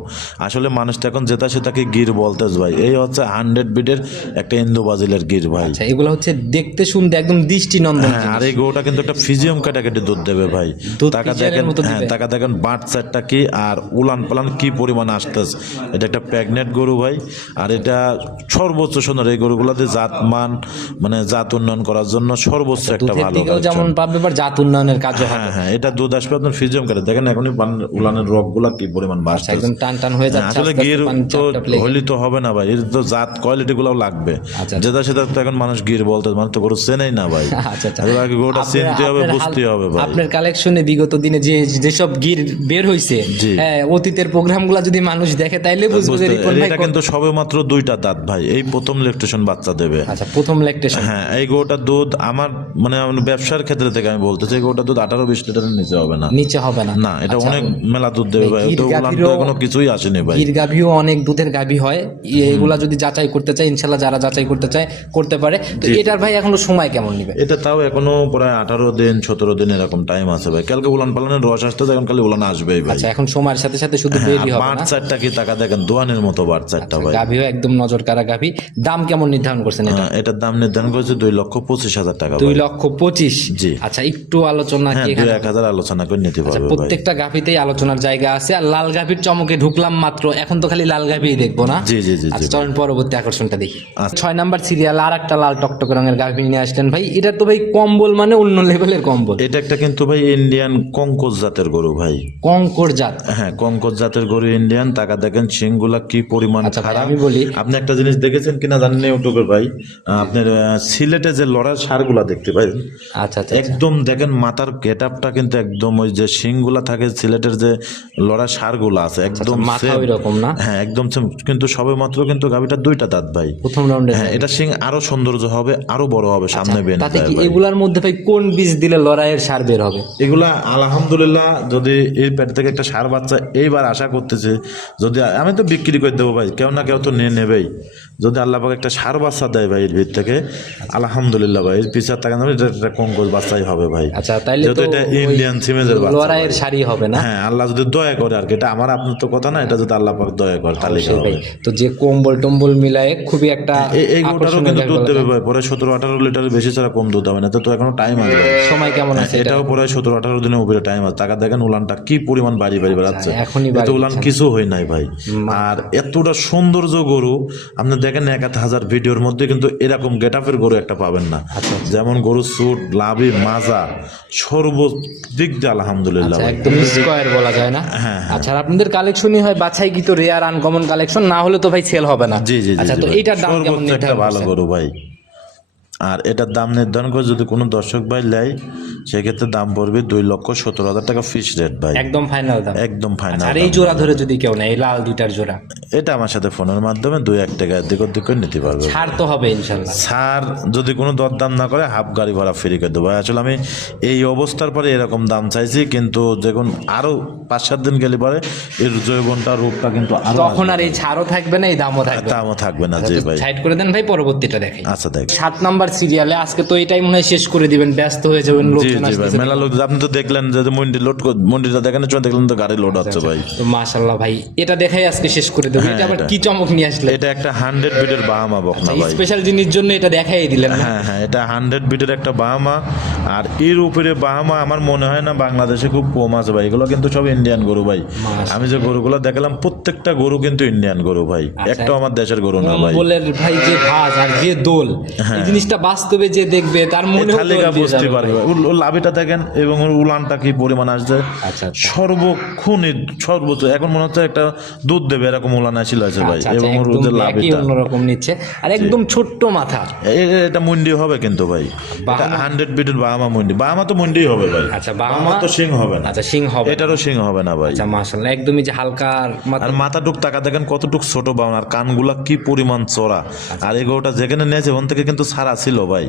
[SPEAKER 1] আসলে মানুষটা এখন যেটা সেটাকে গির বলতেছ ভাই। এই হচ্ছে হান্ড্রেড বিটের একটা ইন্দো বাজিলের গির ভাই।
[SPEAKER 2] আচ্ছা এগুলো হচ্ছে দেখতে শুনতে একদম দৃষ্টি নন্দন
[SPEAKER 1] হ্যাঁ আর এই গরুটা কিন্তু একটা ফিজিয়াম কাটাকাটি দুধ দেবে ভাই। টাকা দেখেন হ্যাঁ। টাকা দেখেন বাট চারটা কি আর উলান পালান কি পরিমাণ আসতেছে। এটা একটা প্রেগনেন্ট গরু ভাই আর এটা সর্বোচ্চ সুন্দর এই গরুগুলোতে জাত মান মানে জাত উন্নয়ন করার জন্য সর্বোচ্চ একটা ভালো
[SPEAKER 2] যেমন পাবে জাত উন্নয়নের হবে
[SPEAKER 1] হ্যাঁ হ্যাঁ এটা দুধ আসবে আপনার ফিজিয়াম কাটে দেখেন এখনই উলানের রকগুলা কি পরিমাণ বাড়ছে
[SPEAKER 2] একদম টান টান হয়ে যাচ্ছে
[SPEAKER 1] আসলে
[SPEAKER 2] আস্তে আস্তে
[SPEAKER 1] গির তো হলি তো হবে না ভাই এর তো জাত কোয়ালিটি গুলাও লাগবে।
[SPEAKER 2] আচ্ছা।
[SPEAKER 1] যেটা সেটা তো এখন মানুষ গির বলতে মানুষ তো গরু চেনেই না ভাই।
[SPEAKER 2] আচ্ছা আচ্ছা।
[SPEAKER 1] আগে চিনতে হবে বুঝতে হবে
[SPEAKER 2] আপনার কালেকশনে বিগত দিনে যে যেসব গির বের হইছে হ্যাঁ অতীতের প্রোগ্রামগুলো যদি মানুষ দেখে তাইলে বুঝবে যে রিপন ভাই
[SPEAKER 1] এটা কিন্তু সবে মাত্র দুইটা দাঁত ভাই। এই প্রথম ইলেকট্রিশন বাচ্চা দেবে।
[SPEAKER 2] আচ্ছা প্রথম ল্যাকটেশন
[SPEAKER 1] হ্যাঁ এই গরুটার দুধ আমার মানে ব্যবসার ক্ষেত্রে থেকে আমি বলতেছি এই গরুটার দুধ আঠারো বিশ লিটারের নিচে হবে না।
[SPEAKER 2] নিচে হবে না।
[SPEAKER 1] না এটা
[SPEAKER 2] আচ্ছা,
[SPEAKER 1] অনেক মেলা দুধ দেবে ভাই। তো এখনও কিছুই আসেনি ভাই।
[SPEAKER 2] গির গাভীও অনেক দুধের গাভী হয়। এগুলা যদি যাচাই করতে চায় ইনশাল্লাহ যারা যাচাই করতে চায় করতে পারে। তো এটার ভাই এখনও সময় কেমন নিবে?
[SPEAKER 1] এটা তাও এখনও এখনও প্রায় আঠারো দিন সতেরো দিন এরকম টাইম আছে ভাই। কালকে উলান পালানের রস আসতে এখন উলান আসবেই ভাই।
[SPEAKER 2] আচ্ছা এখন সময়ের সাথে সাথে শুধু
[SPEAKER 1] হ্যাঁ,
[SPEAKER 2] বেরি হবে
[SPEAKER 1] বাট চারটা কি টাকা দেখেন দোয়ানের মতো বাট চারটা ভাই।
[SPEAKER 2] গাভিও একদম নজর কারা গাভি দাম কেমন নির্ধারণ করছেন এটা?
[SPEAKER 1] হ্যাঁ, এটার দাম নির্ধারণ করেছে দুই লক্ষ পঁচিশ হাজার টাকা
[SPEAKER 2] দুই লক্ষ পঁচিশ?
[SPEAKER 1] জি।
[SPEAKER 2] আচ্ছা একটু আলোচনা
[SPEAKER 1] হ্যাঁ দুই এক হাজার আলোচনা করে নিতে
[SPEAKER 2] আচ্ছা
[SPEAKER 1] পারবে
[SPEAKER 2] প্রত্যেকটা গাভিতেই আলোচনার জায়গা আছে আর লাল গাভির চমকে ঢুকলাম মাত্র। এখন তো খালি লাল গাভিই দেখব না?
[SPEAKER 1] জি জি জি
[SPEAKER 2] আচ্ছা চলেন পরবর্তী আকর্ষণটা দেখি।
[SPEAKER 1] আচ্ছা।
[SPEAKER 2] ছয় নাম্বার সিরিয়াল আর একটা লাল টকটক রঙের গাভি নিয়ে আসলেন ভাই। এটা তো ভাই কম্বল মানে অন্য লেভেলের কম্বল।
[SPEAKER 1] এটা একটা কিন্তু ভাই ইন্ডিয়ান কঙ্কজ জাতের গরু ভাই।
[SPEAKER 2] কঙ্কর জাত।
[SPEAKER 1] হ্যাঁ কঙ্কজ জাতের গরু ইন্ডিয়ান টাকা দেখেন সিংগুলা কি পরিমাণ
[SPEAKER 2] আচ্ছা
[SPEAKER 1] খারাপ।
[SPEAKER 2] আমি বলি
[SPEAKER 1] আপনি একটা জিনিস দেখেছেন কিনা জানেন না ইউটিউবের ভাই? আপনার সিলেটে যে লড়ার সারগুলা দেখতে পাই
[SPEAKER 2] আচ্ছা আচ্ছা
[SPEAKER 1] একদম দেখেন মাথার গেট আপটা কিন্তু একদম ওই যে শিংগুলা থাকে সিলেটের যে লড়া সারগুলা আছে একদম
[SPEAKER 2] আচ্ছা, মাথা ওই রকম না?
[SPEAKER 1] হ্যাঁ একদম কিন্তু সবে মাত্র কিন্তু গাভিটা দুইটা দাঁত ভাই।
[SPEAKER 2] প্রথম রাউন্ডে
[SPEAKER 1] হ্যাঁ এটা শিং আরও সৌন্দর্য হবে আরও বড় হবে সামনে বেন
[SPEAKER 2] তাতে কি এগুলার মধ্যে ভাই কোন বীজ দিলে লড়াইয়ের সার বের হবে?
[SPEAKER 1] এগুলা আলহামদুলিল্লাহ যদি এই পেট থেকে একটা সার বাচ্চা এইবার আশা করতেছে যদি আমি তো বিক্রি করে দেবো ভাই কেউ না কেউ তো নিয়ে নেবেই। যদি আল্লাহ পাক একটা সার বাচ্চা দেয় ভাই এর ভিত থেকে আলহামদুলিল্লাহ ভাই পিছার টাকা নেবে এটা একটা কঙ্কজ বাচ্চাই হবে ভাই।
[SPEAKER 2] আচ্ছা তাইলে
[SPEAKER 1] যেহেতু এটা ইন্ডিয়ান সিমেজের বাচ্চা
[SPEAKER 2] লড়াইয়ের সারই হবে না?
[SPEAKER 1] হ্যাঁ আল্লাহ যদি দয়া করে আর কি এটা আমার আপনার তো কথা না এটা যদি আল্লাহ পাক দয়া করে তাহলে হবে।
[SPEAKER 2] তো যে কম্বল টম্বল মিলায়ে খুবই একটা
[SPEAKER 1] এই- গোটারও কিন্তু দুধ দেবে ভাই পরে সতেরো আঠারো লিটার বেশি ছাড়া কম দুধ হবে না তো এখনও টাইম আছে।
[SPEAKER 2] সময় কেমন আছে
[SPEAKER 1] এটাও প্রায় সতেরো আঠারো দিনের উপরে টাইম আছে। টাকা দেখেন উলানটা কি পরিমাণ বাড়ি বাড়ি বেড়াচ্ছে।
[SPEAKER 2] আচ্ছা,
[SPEAKER 1] এত উলান কিছু হয় নাই ভাই। আর এতটা সৌন্দর্য গরু আপনি দেখেন এক হাজার ভিডিওর মধ্যে কিন্তু এরকম গেট আপের গরু একটা পাবেন না।
[SPEAKER 2] আচ্ছা,
[SPEAKER 1] যেমন গরু সুট লাভি মাজা সর্বদিক দিয়ে আলহামদুলিল্লাহ
[SPEAKER 2] আচ্ছা একদম স্কোয়ার বলা যায় না?
[SPEAKER 1] হ্যাঁ,
[SPEAKER 2] আচ্ছা আপনাদের কালেকশনই হয় বাছাই কি তো রেয়ার আনকমন কালেকশন না হলে তো ভাই সেল হবে না।
[SPEAKER 1] জি জি
[SPEAKER 2] আচ্ছা তো। এইটার দাম কেমন
[SPEAKER 1] ভালো গরু ভাই। আর এটার দাম নির্ধারণ করে যদি কোনো দর্শক ভাই নেয় সেক্ষেত্রে দাম পড়বে দুই লক্ষ সত্তর হাজার টাকা ফিক্স রেট ভাই।
[SPEAKER 2] একদম ফাইনাল দাম।
[SPEAKER 1] একদম ফাইনাল
[SPEAKER 2] আর এই জোড়া ধরে যদি কেউ নেয় এই লাল দুইটার জোড়া?
[SPEAKER 1] এটা আমার সাথে ফোনের মাধ্যমে দুই এক টাকা এদিক ওদিক করে নিতে পারবে।
[SPEAKER 2] ছাড় তো হবে ইনশাল্লাহ।
[SPEAKER 1] স্যার যদি কোনো দরদাম না করে হাফ গাড়ি ভাড়া ফ্রি করে দেবো। আসলে আমি এই অবস্থার পরে এরকম দাম চাইছি কিন্তু যখন আরও পাঁচ সাত দিন গেলে পরে এর জৈবনটা রূপটা কিন্তু আরও
[SPEAKER 2] তখন আর এই ছাড়ও থাকবে না এই দামও থাকবে
[SPEAKER 1] দামও থাকবে না। জি ভাই।
[SPEAKER 2] সাইড করে দেন ভাই পরবর্তীটা দেখাই
[SPEAKER 1] আচ্ছা দেখ।
[SPEAKER 2] সাত নাম্বার সিরিয়ালে আজকে তো এটাই মনে হয় শেষ করে দিবেন ব্যস্ত হয়ে যাবেন লোকজন
[SPEAKER 1] জি ভাই
[SPEAKER 2] আসতেছে।
[SPEAKER 1] মেলা লোক আপনি তো দেখলেন যে মন্ডি লোড মন্ডিটা দেখেন চলে দেখলেন তো গাড়ি লোড হচ্ছে ভাই।
[SPEAKER 2] তো মাশাল্লাহ ভাই এটা দেখাই আজকে শেষ করে দেবো।
[SPEAKER 1] হ্যাঁ,
[SPEAKER 2] এটা আবার
[SPEAKER 1] এটা।
[SPEAKER 2] কি চমক নিয়ে আসলে
[SPEAKER 1] এটা একটা হান্ড্রেড বিটের বাহামা বকনা ভাই।
[SPEAKER 2] স্পেশাল জিনিস জন্য এটা দেখাই দিলেন না?
[SPEAKER 1] হ্যাঁ হ্যাঁ এটা হান্ড্রেড বিটের একটা বাহামা। আর এর উপরে বাহামা আমার মনে হয় না বাংলাদেশে খুব কম আছে ভাই। এগুলো কিন্তু সব ইন্ডিয়ান গরু ভাই। আমি যে গরুগুলো দেখলাম প্রত্যেকটা গরু কিন্তু ইন্ডিয়ান গরু ভাই। একটাও আমার দেশের গরু না ভাই।
[SPEAKER 2] কম্বলের ভাই যে ভাজ আর যে দোল এই জিনিসটা বাস্তবে যে দেখবে তার মনে
[SPEAKER 1] বুঝতে পারবে। ওর- লাভিটা দেখেন এবং ওর উলানটা কি পরিমাণ আসছে।
[SPEAKER 2] আচ্ছা, আচ্ছা।
[SPEAKER 1] সর্বোচ্চ এখন মনে হচ্ছে একটা দুধ দেবে এরকম উলান আসিল আছে ভাই
[SPEAKER 2] আচ্ছা,
[SPEAKER 1] এবং ওর যে লাভিটা।
[SPEAKER 2] অন্যরকম নিচ্ছে আর একদম ছোট্ট মাথা।
[SPEAKER 1] এটা মুন্ডি হবে কিন্তু ভাই। এটা হান্ড্রেড বিটের বাহামা মুন্ডি। বাহামা তো মুন্ডি হবে ভাই।
[SPEAKER 2] আচ্ছা
[SPEAKER 1] বাহামা তো সিং হবে না।
[SPEAKER 2] আচ্ছা সিং হবে।
[SPEAKER 1] এটারও সিং হবে না ভাই।
[SPEAKER 2] আচ্ছা মাশাল্লাহ একদমই যে হালকা মাথা
[SPEAKER 1] আর মাথাটুক টাকা দেখেন কতটুক ছোট বাউন আর কানগুলা কি পরিমাণ চড়া। আর এগোটা যেখানে নিয়েছে ওখান থেকে কিন্তু সারা ছিল ভাই।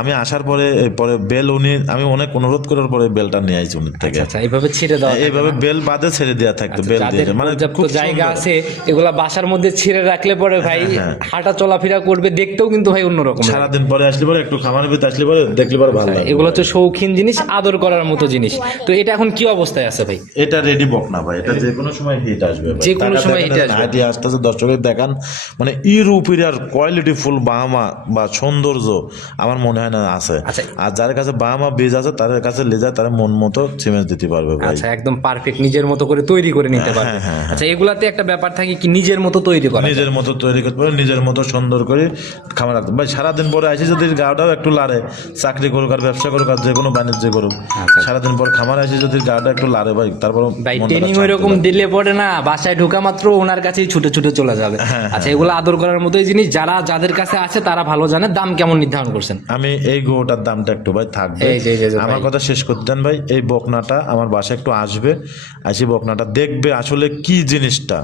[SPEAKER 1] আমি আসার পরে পরে বেল উনি আমি অনেক অনুরোধ করার পরে বেলটা নিয়ে আইছি উনি থেকে।
[SPEAKER 2] আচ্ছা এইভাবে ছেড়ে দাও
[SPEAKER 1] এইভাবে বেল বাদে ছেড়ে দেওয়া থাকতো বেল দিয়ে। মানে খুব
[SPEAKER 2] জায়গা আছে এগুলা বাসার মধ্যে ছেড়ে রাখলে পরে ভাই
[SPEAKER 1] হ্যাঁ।
[SPEAKER 2] হাঁটা চলাফেরা করবে দেখতেও কিন্তু ভাই অন্যরকম।
[SPEAKER 1] সারাদিন পরে আসলে পরে একটু খামারের ভিতরে আসলে পরে দেখলে পরে ভালো লাগে।
[SPEAKER 2] এগুলো হচ্ছে শৌখিন জিনিস আদর করার মতো জিনিস। তো এটা এখন কি অবস্থায় আছে ভাই?
[SPEAKER 1] এটা রেডি বক না ভাই এটা যে কোনো সময় হিট আসবে
[SPEAKER 2] যে কোনো সময় হিট আসবে।
[SPEAKER 1] হাঁটি আসতেছে দর্শকের দেখান মানে ইউরোপের আর কোয়ালিটি ফুল বাহামা বা সৌন্দর্য আমার মনে হয় না আছে।
[SPEAKER 2] আচ্ছা।
[SPEAKER 1] আর যার কাছে বাহামা বীজ আছে তাদের কাছে লেজা তারা মন মতো সিমেন্ট দিতে পারবে
[SPEAKER 2] আচ্ছা একদম পারফেক্ট নিজের মতো করে তৈরি করে নিতে পারবে।
[SPEAKER 1] হ্যাঁ, হ্যাঁ,
[SPEAKER 2] আচ্ছা এগুলাতে একটা ব্যাপার থাকে কি নিজের মতো তৈরি করা
[SPEAKER 1] নিজের মতো তৈরি করতে পারে নিজের মতো সুন্দর করে খামার রাখতে ভাই সারাদিন পরে আসি যদি গাটাও একটু লাড়ে চাকরি করুক আর ব্যবসা করুক আর যে কোনো বাণিজ্য করুক।
[SPEAKER 2] আচ্ছা।
[SPEAKER 1] সারাদিন পর খামার আসি যদি গাটা একটু লাড়ে ভাই তারপর
[SPEAKER 2] ভাই ট্রেনিং
[SPEAKER 1] শান্ত
[SPEAKER 2] ওই রকম দিলে পরে না বাসায় ঢোকা মাত্র ওনার কাছেই ছুটে ছুটে চলে যাবে।
[SPEAKER 1] হ্যাঁ,
[SPEAKER 2] আচ্ছা এগুলো আদর করার মতোই জিনিস যারা যাদের কাছে আছে তারা ভালো জানে দাম কেমন নির্ধারণ করছেন?
[SPEAKER 1] আমি এই গোটার দামটা একটু ভাই থাকবে। আমার কথা শেষ করতে দেন ভাই এই বকনাটা আমার বাসায় একটু আসবে আসি বকনাটা দেখবে আসলে কি জিনিসটা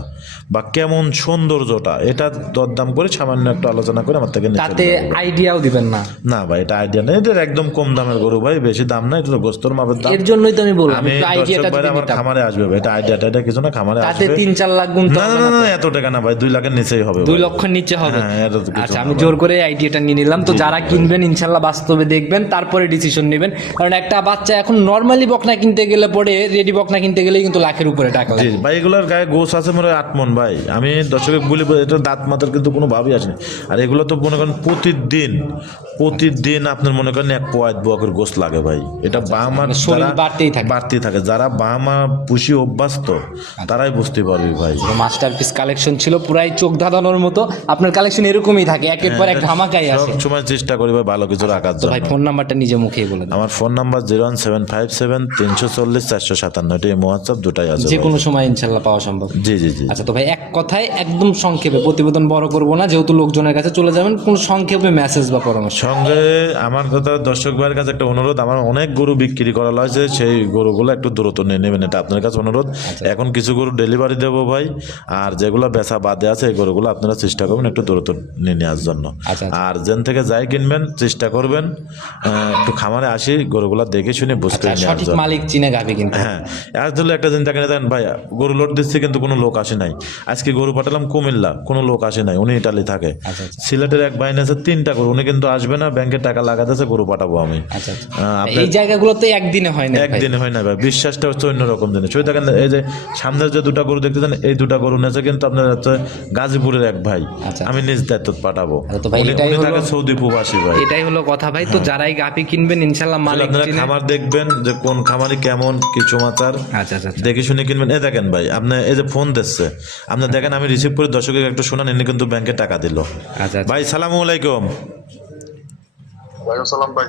[SPEAKER 1] বা কেমন সৌন্দর্যটা এটা দরদাম করে সামান্য একটু আলোচনা করে আমার থেকে
[SPEAKER 2] তাতে আইডিয়াও দিবেন না?
[SPEAKER 1] না ভাই এটা আইডিয়া নেই। এটা একদম কম দামের গরু ভাই বেশি দাম না এটা তো গোস্তর মাপের দাম।
[SPEAKER 2] এর জন্যই তো আমি বললাম
[SPEAKER 1] আমি
[SPEAKER 2] আইডিয়াটা
[SPEAKER 1] আমার খামারে আসবে ভাই, এটা আইডিয়াটা এটা কিছু না খামারে আসবে
[SPEAKER 2] তাতে
[SPEAKER 1] আসবে।
[SPEAKER 2] তিন চার লাখ গুণ
[SPEAKER 1] না না না এত টাকা না ভাই দুই লাখের নিচেই হবে
[SPEAKER 2] দুই
[SPEAKER 1] ভাই।
[SPEAKER 2] লক্ষের নিচে হবে।
[SPEAKER 1] হ্যাঁ,
[SPEAKER 2] আচ্ছা আমি জোর করে আইডিয়াটা নিয়ে নিলাম তো যারা কিনবেন ইনশাল্লাহ বাস্তবে দেখবেন তারপরে ডিসিশন নেবেন। কারণ একটা বাচ্চা এখন নর্মালি বকনা কিনতে গেলে পরে রেডি বকনা কিনতে গেলেই কিন্তু লাখের উপরে টাকা
[SPEAKER 1] জি ভাই এগুলোর গায়ে গোস আছে মনে হয় আট মন ভাই। আমি দর্শকে বলি এটা দাঁত মাথার কিন্তু কোনো ভাবই আসেনি আর এগুলো তো মনে করেন প্রতিদিন প্রতিদিন আপনার মনে করেন এক পোয়াত বোয়াকের গোস লাগে ভাই। এটা বাহামার
[SPEAKER 2] মানে বাড়তেই থাকে।
[SPEAKER 1] বাড়তেই থাকে। যারা বাহামা পুষি অভ্যস্ত তারাই বুঝতে পারবে ভাই।
[SPEAKER 2] মাস্টার পিস কালেকশন ছিল পুরাই চোখ ধাঁধানোর মতো। আপনার কালেকশন এরকমই থাকে একের পর এক ধামাকাই আসে।
[SPEAKER 1] সব সময় চেষ্টা করি ভাই ভালো কিছু রাখার
[SPEAKER 2] ভাই
[SPEAKER 1] জন্য।
[SPEAKER 2] ফোন নাম্বারটা নিজে মুখে বলে
[SPEAKER 1] আমার phone number zero one seven five seven তিনশো চল্লিশ চারশো সাতান্ন। এটা হোয়াটসঅ্যাপ দুটাই আছে
[SPEAKER 2] যে কোনো সময় ইনশাল্লাহ পাওয়া সম্ভব।
[SPEAKER 1] জি জি জি।
[SPEAKER 2] আচ্ছা তো ভাই এক কথায় একদম সংক্ষেপে প্রতিবেদন বড় করব না যেহেতু লোকজনের কাছে চলে যাবেন কোন সংক্ষেপে মেসেজ বা পরামর্শ।
[SPEAKER 1] সঙ্গে আমার কথা দর্শক ভাইয়ের কাছে একটা অনুরোধ আমার অনেক গরু বিক্রি করা হয়েছে সেই গরুগুলো একটু দূরত্ব নিয়ে নেবেন এটা আপনার কাছে অনুরোধ।
[SPEAKER 2] আচ্ছা।
[SPEAKER 1] এখন কিছু গরু ডেলিভারি দেবো ভাই আর যেগুলো বেচা বাদে আছে এই গরুগুলো আপনারা চেষ্টা করবেন একটু দূরত্ব নিয়ে নেওয়ার জন্য।
[SPEAKER 2] আচ্ছা, আচ্ছা।
[SPEAKER 1] আর যেন থেকে যাই কিনবেন চেষ্টা করবেন। একটু খামারে আসি গরুগুলো দেখে শুনে বুঝতে
[SPEAKER 2] আচ্ছা সঠিক মালিক চিনে গাবে কিন্তু।
[SPEAKER 1] হ্যাঁ আর ধরলে একটা দিন দেখেন দেখেন ভাই গরু লোড দিচ্ছে কিন্তু কোনো লোক আসে নাই। আজকে গরু পাঠালাম কুমিল্লা কোনো লোক আসে নাই উনি ইটালি থাকে।
[SPEAKER 2] আচ্ছা, আচ্ছা।
[SPEAKER 1] সিলেটের এক বাইন আছে তিনটা গরু উনি কিন্তু আসবে না ব্যাংকে টাকা লাগাতেছে গরু পাঠাবো আমি।
[SPEAKER 2] এই জায়গাগুলোতে একদিনে হয় না
[SPEAKER 1] একদিনে হয় না ভাই বিশ্বাসটা হচ্ছে অন্যরকম জিনিস। ওই দেখেন এই যে সামনের যে দুটা গরু দেখতেছেন এই দুটা গরু নেছে কিন্তু আপনার হচ্ছে গাজীপুরের এক ভাই। আমি নিজ দায়িত্ব পাঠাবো।
[SPEAKER 2] আচ্ছা,
[SPEAKER 1] উনি-
[SPEAKER 2] এটাই
[SPEAKER 1] উনি
[SPEAKER 2] হলো-
[SPEAKER 1] থাকে সৌদি প্রবাসী ভাই।
[SPEAKER 2] এটাই হলো কথা ভাই। তো যারাই গাপি কিনবেন ইনশাল্লাহ মালিক
[SPEAKER 1] আপনারা
[SPEAKER 2] চিনে
[SPEAKER 1] খামার দেখবেন যে কোন খামারি কেমন কি সমাচার
[SPEAKER 2] আচ্ছা আচ্ছা আচ্ছা।
[SPEAKER 1] দেখে শুনে কিনবেন। এই দেখেন ভাই আপনি এই যে ফোন দিচ্ছে আপনি দেখেন আমি রিসিভ করে দর্শকের একটু শোনান এনে কিন্তু ব্যাংকে টাকা দিল।
[SPEAKER 2] আচ্ছা আচ্ছা।
[SPEAKER 1] ভাই সালামু আলাইকুম।
[SPEAKER 3] ওয়ালাইকুম সালাম ভাই।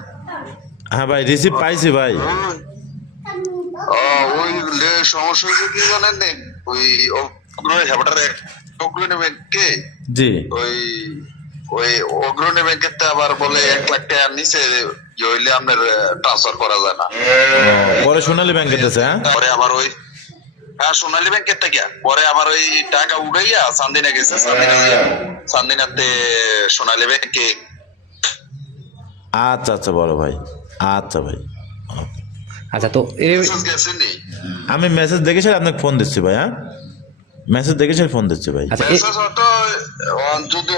[SPEAKER 1] হ্যাঁ ভাই রিসিভ পাইছি ভাই।
[SPEAKER 3] ওই লে সমস্যা হয়েছে কি জানেন নে? ওই অগ্রণী হ্যাপাটারে অগ্রণী ব্যাংকে
[SPEAKER 1] জি।
[SPEAKER 3] ওই ওই অগ্রণী ব্যাংকের তো আবার বলে এক লাখ টাকার নিচে হইলে আপনার ট্রান্সফার করা যায় না।
[SPEAKER 1] পরে সোনালী ব্যাংকে দিয়েছে হ্যাঁ?
[SPEAKER 3] পরে আবার ওই হ্যাঁ সোনালী ব্যাংকের থেকে পরে আবার ওই টাকা উড়াইয়া চান্দিনা গেছে। চান্দিনা গিয়া চান্দিনাতে সোনালী ব্যাংকে
[SPEAKER 1] আচ্ছা আচ্ছা বড় ভাই। আচ্ছা ভাই।
[SPEAKER 2] আচ্ছা তো
[SPEAKER 1] আমি মেসেজ দেখেছি আপনাকে ফোন দিচ্ছি ভাই হ্যাঁ? মেসেজ দেখেছি ফোন দিচ্ছি ভাই।
[SPEAKER 2] আচ্ছা
[SPEAKER 3] যদি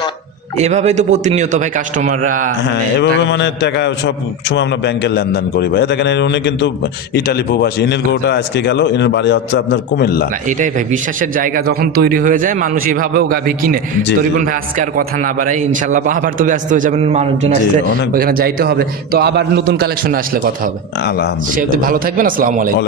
[SPEAKER 2] এভাবেই তো প্রতিনিয়ত ভাই কাস্টমাররা
[SPEAKER 1] হ্যাঁ এভাবে মানে টাকা সব সময় আমরা ব্যাংকের লেনদেন করি ভাই। দেখেন উনি কিন্তু ইটালি প্রবাসী। ইনের গরুটা আজকে গেল ইনের বাড়ি হচ্ছে আপনার কুমিল্লা।
[SPEAKER 2] না এটাই ভাই বিশ্বাসের জায়গা যখন তৈরি হয়ে যায় মানুষ এভাবেও গাভী কিনে। তো রিপন ভাই আজকে আর কথা না বাড়াই ইনশাল্লাহ আবার তো ব্যস্ত হয়ে যাবেন মানুষজন আসছে
[SPEAKER 1] অনেক-
[SPEAKER 2] ওইখানে যাইতে হবে। তো আবার নতুন কালেকশন আসলে কথা হবে।
[SPEAKER 1] আলহামদুলিল্লাহ
[SPEAKER 2] ভালো থাকবেন আসসালামু আলাইকুম।